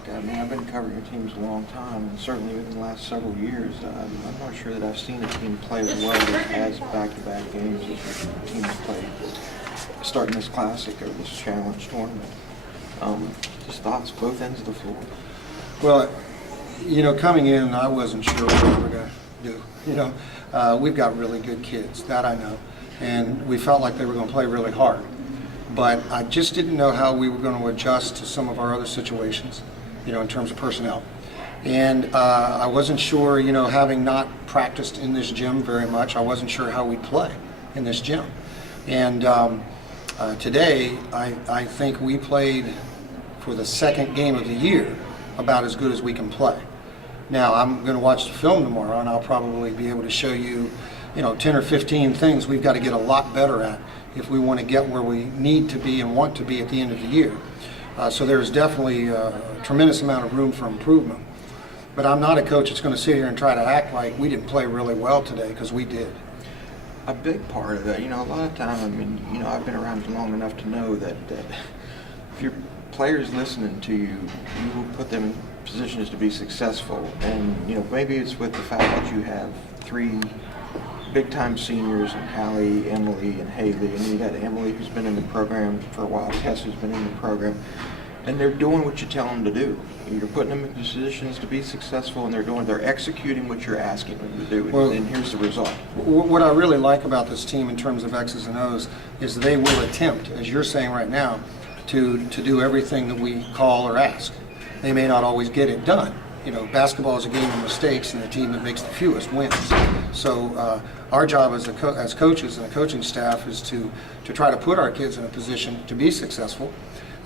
Zach. I mean, I've been covering your teams a long time, and certainly within the last several years, I'm not sure that I've seen a team play as well that has back-to-back games as your team's played, starting this Classic or this Challenge tournament. Just thoughts, both ends of the floor. Well, you know, coming in, I wasn't sure what we were going to do. You know, we've got really good kids, that I know, and we felt like they were going to play really hard. But I just didn't know how we were going to adjust to some of our other situations, you know, in terms of personnel. And I wasn't sure, you know, having not practiced in this gym very much, I wasn't sure how we'd play in this gym. And today, I think we played for the second game of the year about as good as we can play. Now, I'm going to watch the film tomorrow, and I'll probably be able to show you, you know, 10 or 15 things we've got to get a lot better at if we want to get where we need to be and want to be at the end of the year. So there's definitely a tremendous amount of room for improvement. But I'm not a coach that's going to sit here and try to act like we didn't play really well today, because we did. A big part of that, you know, a lot of time, I mean, you know, I've been around long enough to know that if your players listening to you, you will put them in positions to be successful. And, you know, maybe it's with the fact that you have three big-time seniors, and Hallie, Emily, and Haley, and you got Emily, who's been in the program for a while, Tess, who's been in the program, and they're doing what you tell them to do. You're putting them in positions to be successful, and they're executing what you're asking them to do, and here's the result. What I really like about this team in terms of X's and O's is they will attempt, as you're saying right now, to do everything that we call or ask. They may not always get it done. You know, basketball is a game of mistakes, and the team that makes the fewest wins. So our job as coaches and a coaching staff is to try to put our kids in a position to be successful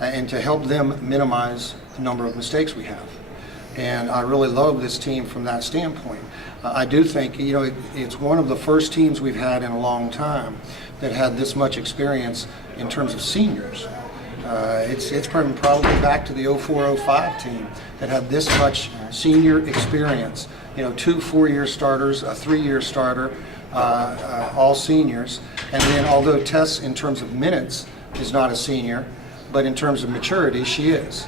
and to help them minimize the number of mistakes we have. And I really love this team from that standpoint. I do think, you know, it's one of the first teams we've had in a long time that had this much experience in terms of seniors. It's probably back to the 04-05 team that had this much senior experience. You know, 2 4-year starters, a 3-year starter, all seniors. And then although Tess, in terms of minutes, is not a senior, but in terms of maturity, she is.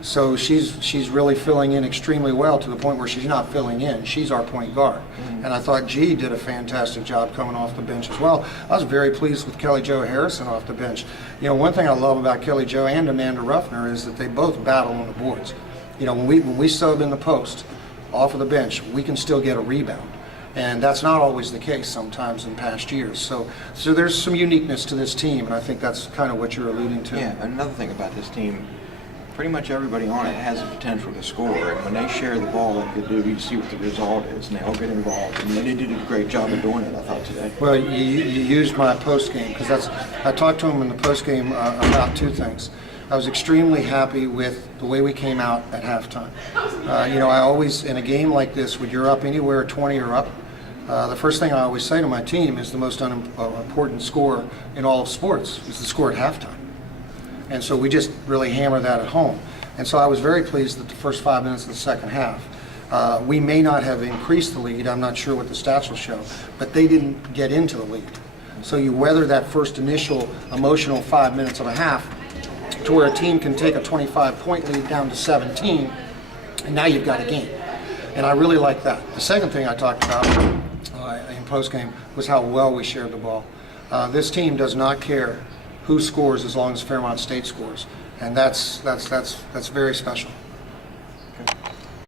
So she's really filling in extremely well, to the point where she's not filling in. She's our point guard. And I thought G did a fantastic job coming off the bench as well. I was very pleased with Kelly Jo Harrison off the bench. You know, one thing I love about Kelly Jo and Amanda Ruffner is that they both battle on the boards. You know, when we sub in the post off of the bench, we can still get a rebound. And that's not always the case sometimes in past years. So there's some uniqueness to this team, and I think that's kind of what you're alluding to. Yeah, another thing about this team, pretty much everybody on it has the potential to score, and when they share the ball like they do, you see what the result is, and they all get involved, and they did a great job of doing it, I thought, today. Well, you used my post-game, because I talked to him in the post-game about 2 things. I was extremely happy with the way we came out at halftime. You know, I always, in a game like this, when you're up anywhere 20 or up, the first thing I always say to my team is the most important score in all of sports is the score at halftime. And so we just really hammer that at home. And so I was very pleased that the first 5 minutes of the second half, we may not have increased the lead, I'm not sure what the stats will show, but they didn't get into the lead. So you weather that first initial emotional 5 minutes and a half to where a team can take a 25-point lead down to 17, and now you've got a game. And I really like that. The second thing I talked about in postgame was how well we shared the ball. This team does not care who scores as long as Fairmont State scores, and that's very special.